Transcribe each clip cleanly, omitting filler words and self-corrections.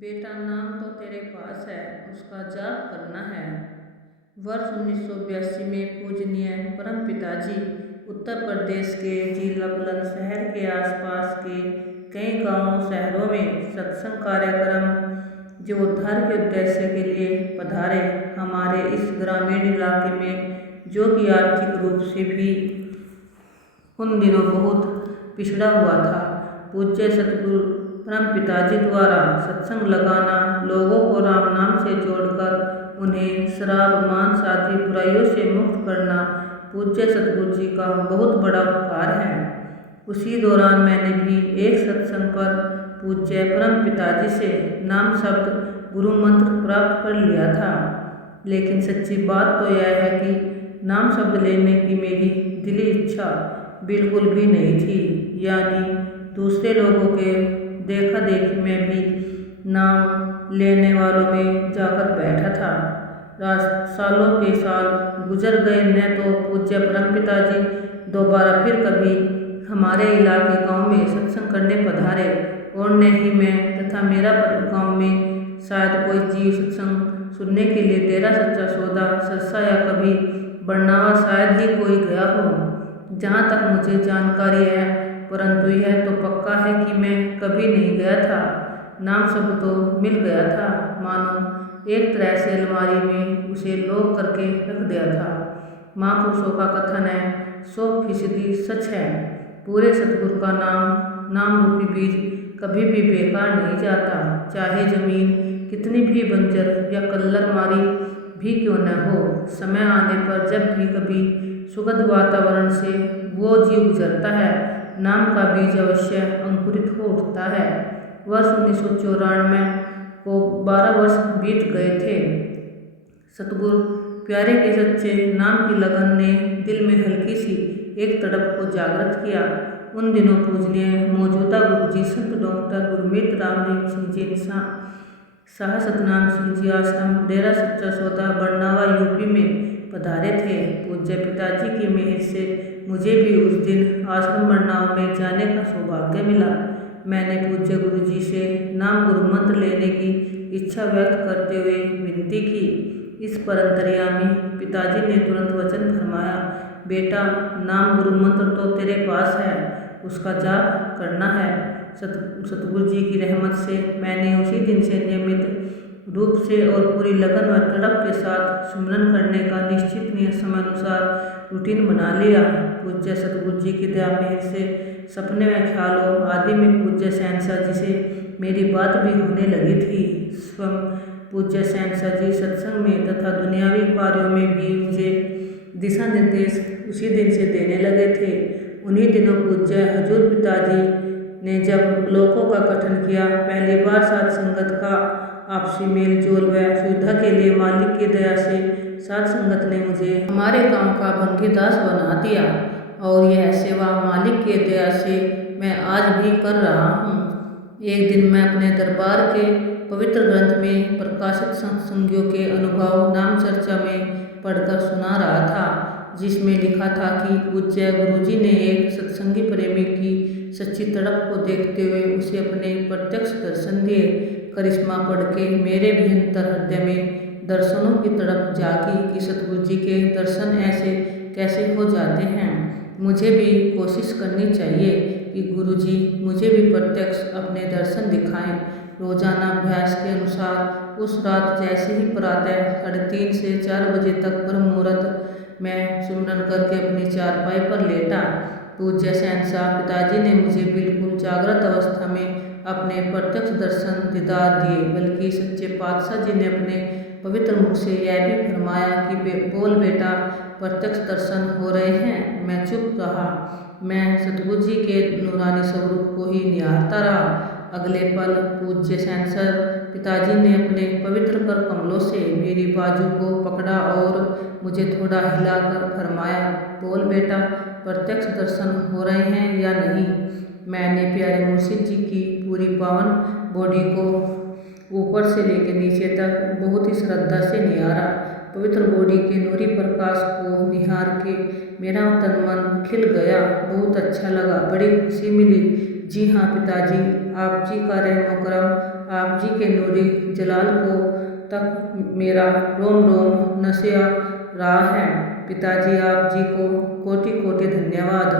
बेटा नाम तो तेरे पास है, उसका जाप करना है। वर्ष 1982 में पूजनीय परम पिताजी उत्तर प्रदेश के जिला बुलंदशहर के आसपास के कई गांवों शहरों में सत्संग कार्यक्रम जो उद्धार के उद्देश्य के लिए पधारे। हमारे इस ग्रामीण इलाके में जो कि आर्थिक रूप से भी उन दिनों बहुत पिछड़ा हुआ था, पूज्य सतगुरु परम पिताजी द्वारा सत्संग लगाना, लोगों को राम नाम से जोड़कर उन्हें शराब मांस आदि बुराइयों से मुक्त करना पूज्य सतगुरु जी का बहुत बड़ा उपकार है। उसी दौरान मैंने भी एक सत्संग पर पूज्य परम पिताजी से नाम शब्द गुरु मंत्र प्राप्त कर लिया था, लेकिन सच्ची बात तो यह है कि नाम शब्द लेने की मेरी दिली इच्छा बिल्कुल भी नहीं थी। यानी दूसरे लोगों के देखा देखी में भी नाम लेने वालों में जाकर बैठा था। सालों के साल गुजर गए, न तो पूज्य परम पिताजी दोबारा फिर कभी हमारे इलाके गांव में सत्संग करने पधारे और न ही मैं तथा मेरा गांव में शायद कोई जीव सत्संग सुनने के लिए तेरा सच्चा सौदा सरसा या कभी बरनावा शायद ही कोई गया हो, जहाँ तक मुझे जानकारी है। परंतु यह तो पक्का है कि मैं कभी नहीं गया था। नाम शब्द तो मिल गया था, मानो एक तरह से अलमारी में उसे लॉक करके रख दिया था। महापुरुषों का कथन है, 100% सच है। पूरे सतगुरु का नाम रूपी बीज कभी भी बेकार नहीं जाता, चाहे जमीन कितनी भी बंजर या कल्लर मारी भी क्यों न हो। समय आने पर जब भी कभी सुगध वातावरण से वो जीव गुजरता है, नाम का बीज अवश्य अंकुरित हो उठता है। वर्ष 1994 को 12 वर्ष बीत गए थे। सतगुरु प्यारे के सच्चे नाम की लगन ने दिल में हल्की सी एक तड़प को जागृत किया। उन दिनों पूजनीय मौजूदा गुरुजी संत डॉक्टर गुरमीत राम सिंह जी शाह सतनाम सिंह जी आश्रम डेरा सच्चा सौदा बरनावा यूपी में पधारे थे। पूज्य पिताजी की मेहर से मुझे भी उस दिन आश्रम बरनावा में जाने का सौभाग्य मिला। मैंने पूज्य गुरुजी से नाम गुरु मंत्र लेने की इच्छा व्यक्त करते हुए विनती की। इस पर अंतर्यामी पिताजी ने तुरंत वचन फरमाया, बेटा नाम गुरु मंत्र तो तेरे पास है, उसका जाप करना है। सतगुरु जी की रहमत से मैंने उसी दिन से नियमित रूप से और पूरी लगन व तड़प के साथ सुमरन करने का निश्चित नियत समय अनुसार रूटीन बना लिया। पूज्य सतगुरु जी की दया मेहर से सपने व ख्यालों आदि में पूज्य शहनशाह जी से मेरी बात भी होने लगी थी। स्वयं पूज्य शहनशाह जी सत्संग में तथा दुनियावी कार्यों में भी मुझे दिशा निर्देश उसी दिन से देने लगे थे। उन्हीं दिनों पूज्य हजूर पिताजी ने जब ब्लॉकों का गठन किया, पहली बार साध संगत का आपसी मेल जोल व सुविधा के लिए मालिक की दया से साध संगत ने मुझे हमारे गांव का भंगीदास बना दिया और यह सेवा मालिक की दया से मैं आज भी कर रहा हूँ। एक दिन मैं अपने दरबार के पवित्र ग्रंथ में प्रकाशित सत्संगियों के अनुभव नाम चर्चा में पढ़कर सुना रहा था, जिसमें लिखा था कि पूज्य गुरुजी ने एक सत्संगी प्रेमी की सच्ची तड़प को देखते हुए उसे अपने प्रत्यक्ष दर्शन दिए। करिश्मा पढ़ के मेरे भी अंतर हृदय में दर्शनों की तड़प जागी कि सतगुरु जी के दर्शन ऐसे कैसे हो जाते हैं। मुझे भी कोशिश करनी चाहिए कि गुरुजी मुझे भी प्रत्यक्ष अपने दर्शन दिखाएं। रोजाना अभ्यास के अनुसार उस रात जैसे ही प्रातः 3:30 से 4 बजे तक ब्रह्म मुहूर्त में सुमरन करके अपनी चारपाई पर लेटा। पूज्य शहनशाह पिताजी ने मुझे बिल्कुल जागृत अवस्था में अपने प्रत्यक्ष दर्शन दीदार दिए, बल्कि सच्चे पातशाह जी ने अपने पवित्र मुख से यह भी फरमाया कि बोल बेटा, प्रत्यक्ष दर्शन हो रहे हैं। मैं चुप रहा। मैं सतगुरु जी के नूरानी स्वरूप को ही निहारता रहा। अगले पल पूज्य शहनशाह पिताजी ने अपने पवित्र कर कमलों से मेरी बाजू को पकड़ा और मुझे थोड़ा हिलाकर फरमाया, बोल बेटा, प्रत्यक्ष दर्शन हो रहे हैं या नहीं। मैंने प्यारे मुर्शिद जी की पूरी पावन बॉडी को ऊपर से लेकर नीचे तक बहुत ही श्रद्धा से निहारा। पवित्र बॉडी के नूरी प्रकाश को निहार के मेरा तन मन खिल गया। बहुत अच्छा लगा, बड़ी खुशी मिली। जी हाँ पिताजी, आप जी का रहमो करम, आप जी के नूरी जलाल को तक मेरा रोम रोम नशा रहा है। पिताजी आप जी को कोटि कोटि धन्यवाद,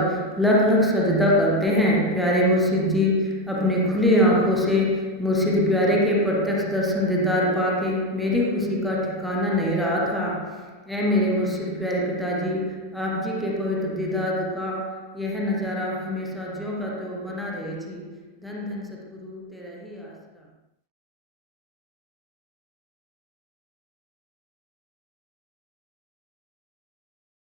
लख लख सजदा करते हैं। प्यारे मुर्शिद जी अपनी खुली आंखों से मुर्शिद प्यारे के प्रत्यक्ष दर्शन दीदार पाके मेरी खुशी का ठिकाना नहीं रहा था। ऐ मेरे मुर्शिद प्यारे पिताजी, आप जी के पवित्र दीदार का यह नज़ारा हमेशा ज्यों का त्यों बना रहे जी। धन धन सतगुरु।